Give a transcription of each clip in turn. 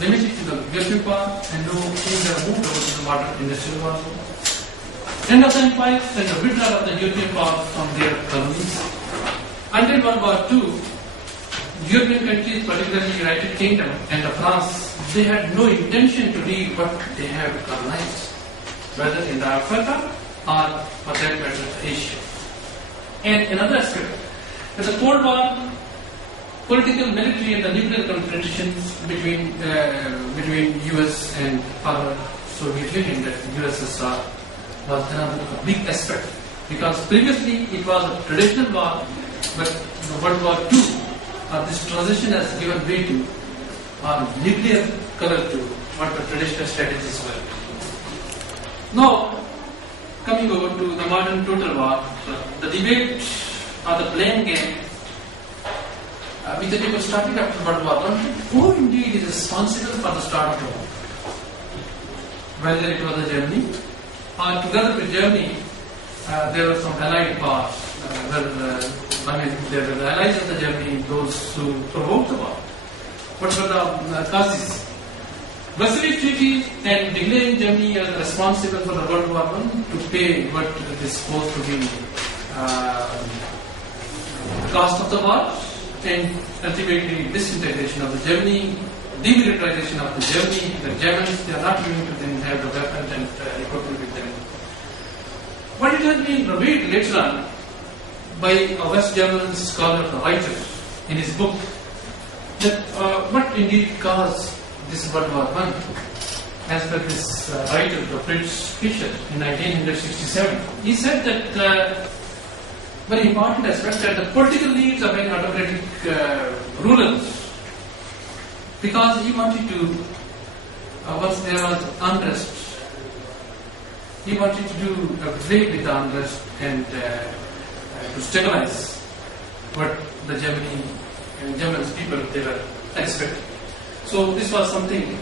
limited to the European part and no India moved over to the modern industrial world. End of the empire and the withdrawal of the European part from their colonies. Until World War II, European countries, particularly United Kingdom and France, they had no intention to leave what they have colonized, whether in Africa or for that matter Asia. And another aspect, in the Cold War, political, military and the nuclear confrontations between US and other Soviet Union, that USSR, was another big aspect. Because previously it was a traditional war, but the World War II, this transition has given way to nuclear color to what the traditional strategies were. Now, coming over to the modern total war, the debate or the blame game, which the people started after World War I, who indeed is responsible for the start of the war? Whether it was Germany, or together with Germany, there were some allied powers. There were the allies of the Germany, those who provoked the war. What were the causes? Versailles Treaty and declaring Germany as responsible for the World War I to pay what is supposed to be cost of the war, and ultimately disintegration of the Germany, demilitarization of the Germany. The Germans, they are not going to then have the weapons and equipment with them. But it has been revealed later on by a West German scholar, the writer, in his book, that what indeed caused this World War I, as per this writer, the Fritz Fischer, in 1967. He said that very important aspect, that the political needs of an autocratic rulers, because he wanted to, once there was unrest, he wanted to do away with the unrest and to stabilize what the German people they were expecting. So this was something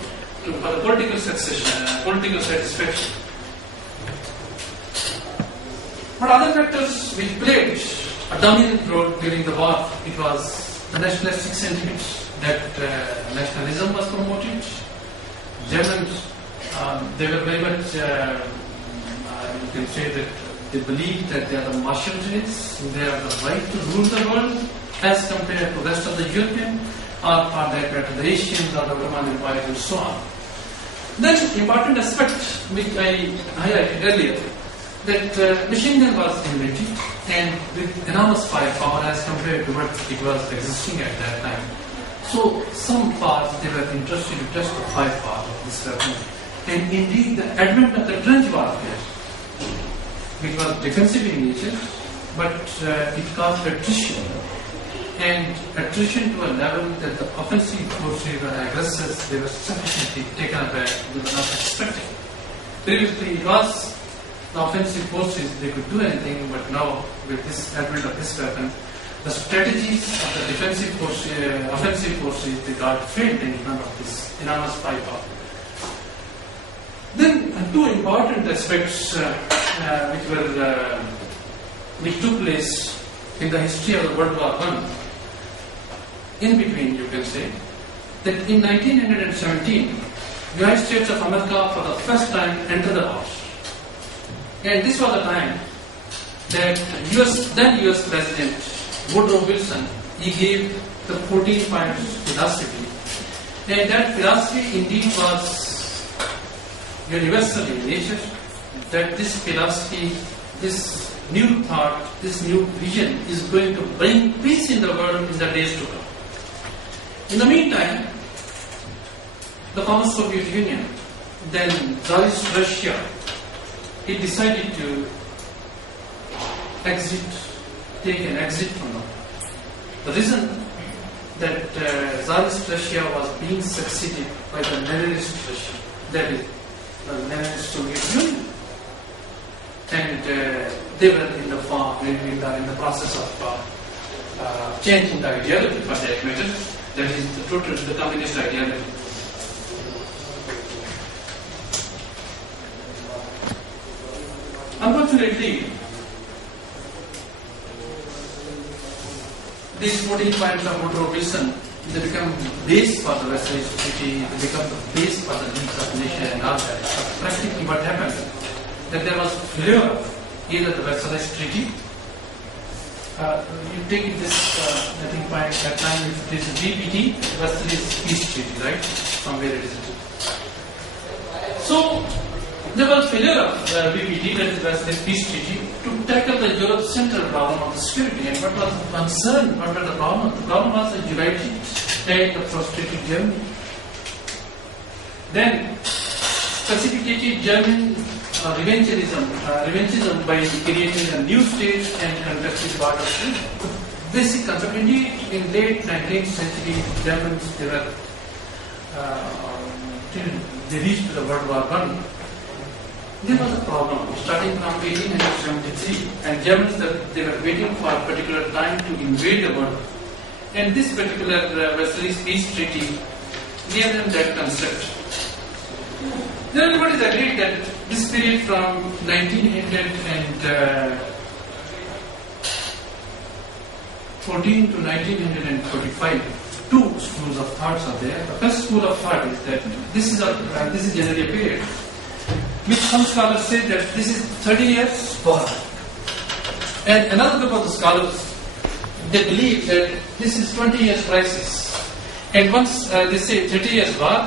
for the political succession, political satisfaction. But other factors which played a dominant role during the war, it was the nationalistic sentiment, that nationalism was promoted. Germans, they were very much, you can say that they believed that they are the martial race, they have the right to rule the world as compared to the rest of the European, or for that matter the Asians or the Ottoman Empire and so on. Then important aspect which I highlighted earlier, that machine gun was invented and with enormous firepower as compared to what it was existing at that time. So some powers, they were interested to test the firepower of this weapon. And indeed the advent of the trench warfare, which was defensive in nature, but it caused attrition. And attrition to a level that the offensive forces or aggressors, they were sufficiently taken aback, they were not expecting. Previously it was the offensive forces, they could do anything, but now with this advent of this weapon, the strategies of the defensive forces, offensive forces, they got failed in front of this enormous firepower. Then two important aspects which took place in the history of the World War I. In between, you can say, that in 1917, United States of America for the first time entered the war. And this was the time that then US President Woodrow Wilson, he gave the 14-point philosophy. And that philosophy indeed was universal in nature, that this philosophy, this new thought, this new vision is going to bring peace in the world in the days to come. In the meantime, the former Soviet Union, then Tsarist Russia, it decided to take an exit from the war. The reason that Tsarist Russia was being succeeded by the Leninist Russia, that is, the Leninist Soviet Union. And they were in the process of changing the ideology for that matter, that is the communist ideology. Unfortunately, these 14 points of Woodrow Wilson, they become base for the Western society, they become the base for the needs of the nation and all that. But practically what happened, that there was failure of either the Versailles Treaty, you take this, I think by that time it is VPT, Versailles Peace Treaty, right, from where it is. So, there was failure of VPT, that is Versailles Peace Treaty, to tackle the Europe's central problem of the security. And what was the concern? What was the problem? The problem was the united state of frustrated Germany. Then, precipitated German revanchism by creating a new state and contested borders. The basic concept. Indeed, in late 19th century, Germans they reached the World War I. There was a problem starting from 1873, and Germans they were waiting for a particular time to invade the world. And this particular Versailles Peace Treaty gave them that concept. Then everybody is agreed that this period from 1914 to 1945, two schools of thoughts are there. The first school of thought is that this is generally a period which some scholars say that this is 30 years war. And another group of the scholars, they believe that this is 20 years crisis. And once they say 30 years war,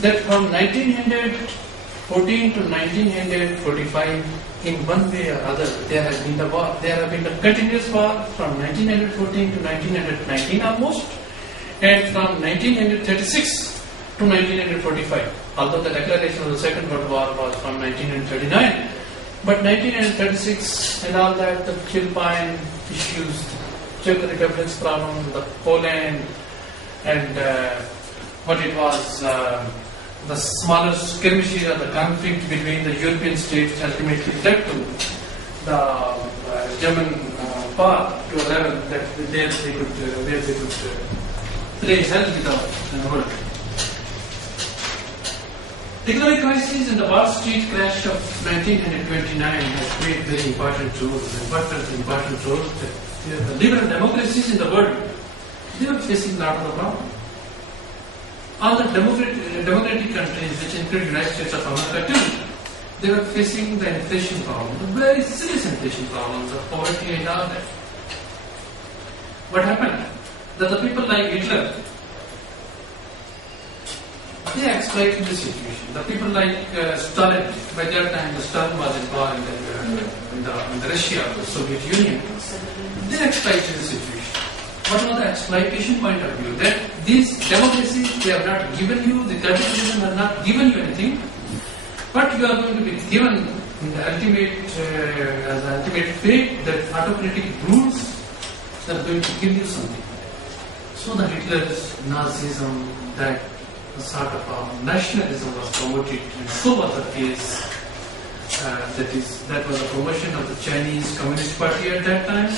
that from 1914 to 1945, in one way or other, there has been the war. There have been a continuous war from 1914 to 1919 almost, and from 1936 to 1945. Although the declaration of the Second World War was from 1939, but 1936 and all that, the Philippine issues, Czech Republic's problem, the Poland, and what it was, the smaller skirmishes of the conflict between the European states ultimately led to the German power to a level that where they could play hell with the world. Economic crisis and the Wall Street crash of 1929 has played very important roles. The liberal democracies in the world, they were facing a lot of the problem. All the democratic countries, which include the United States of America too, they were facing the inflation problem, the very serious inflation problems of poverty and all that. What happened? That the people like Hitler, they exploited the situation. The people like Stalin, by that time Stalin was in power in the Russia, the Soviet Union, they exploited the situation. What was the exploitation point of view? That these democracies, they have not given you, the capitalism has not given you anything, but you are going to be given in the ultimate, as the ultimate fate, that autocratic rules that are going to give you something. So the Hitler's Nazism, that sort of nationalism was promoted, and so was the case. That was the promotion of the Chinese Communist Party at that time.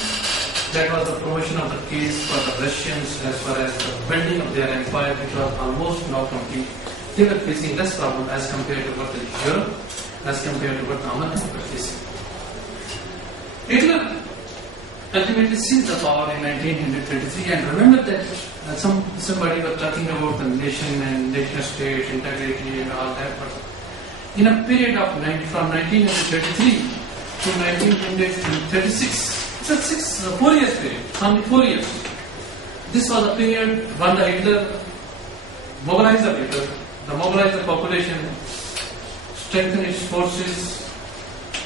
That was the promotion of the case for the Russians as far as the building of their empire, which was almost now complete. They were facing less problem as compared to what the Europe, as compared to what the Americans were facing. Hitler ultimately seized the power in 1923, and remember that somebody was talking about the nation and nation state integrity and all that. But in a period of from 1933 to 1936. It's a 4 years period, only 4 years. This was a period when the Hitler mobilized the people, mobilized the population, strengthened its forces,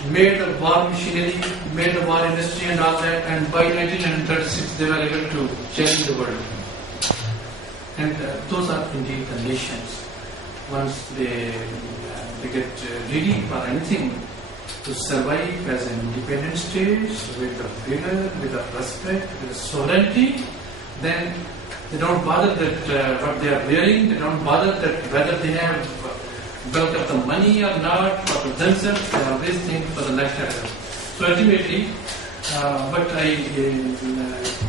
made the war machinery, made the war industry and all that, and by 1936 they were able to change the world. And those are indeed the nations. Once they get ready for anything, to survive as an independent state with the vigor, with the respect, with the sovereignty, then they don't bother that what they are wearing, they don't bother that whether they have bulk of the money or not for themselves, they always think for the nationalism. So ultimately,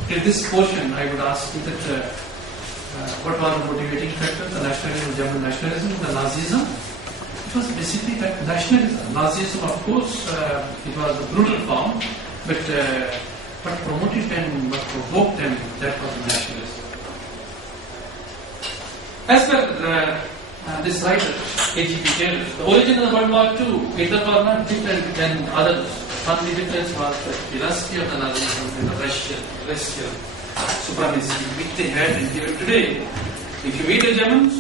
in this portion, I would ask you that what was the motivating factor, the nationalism, German nationalism, the Nazism? It was basically that nationalism. Nazism, of course, it was a brutal form, but what promoted them, what provoked them, that was nationalism. As per this writer, A.G.P. Taylor, the origin of the World War II, Hitler was not different than others. Only difference was the philosophy of the Nazis and the Russian supremacy which they had and given today. If you meet the Germans,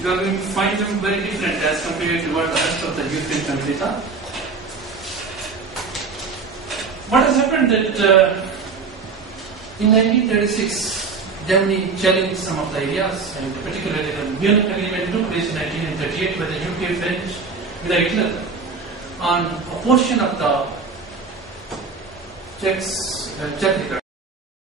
you are going to find them very different as compared to what the rest of the European countries are. What has happened that in 1936, Germany challenged some of the ideas, and particularly the Munich Agreement took place in 1938 where the UK French with Hitler on a portion of the Czech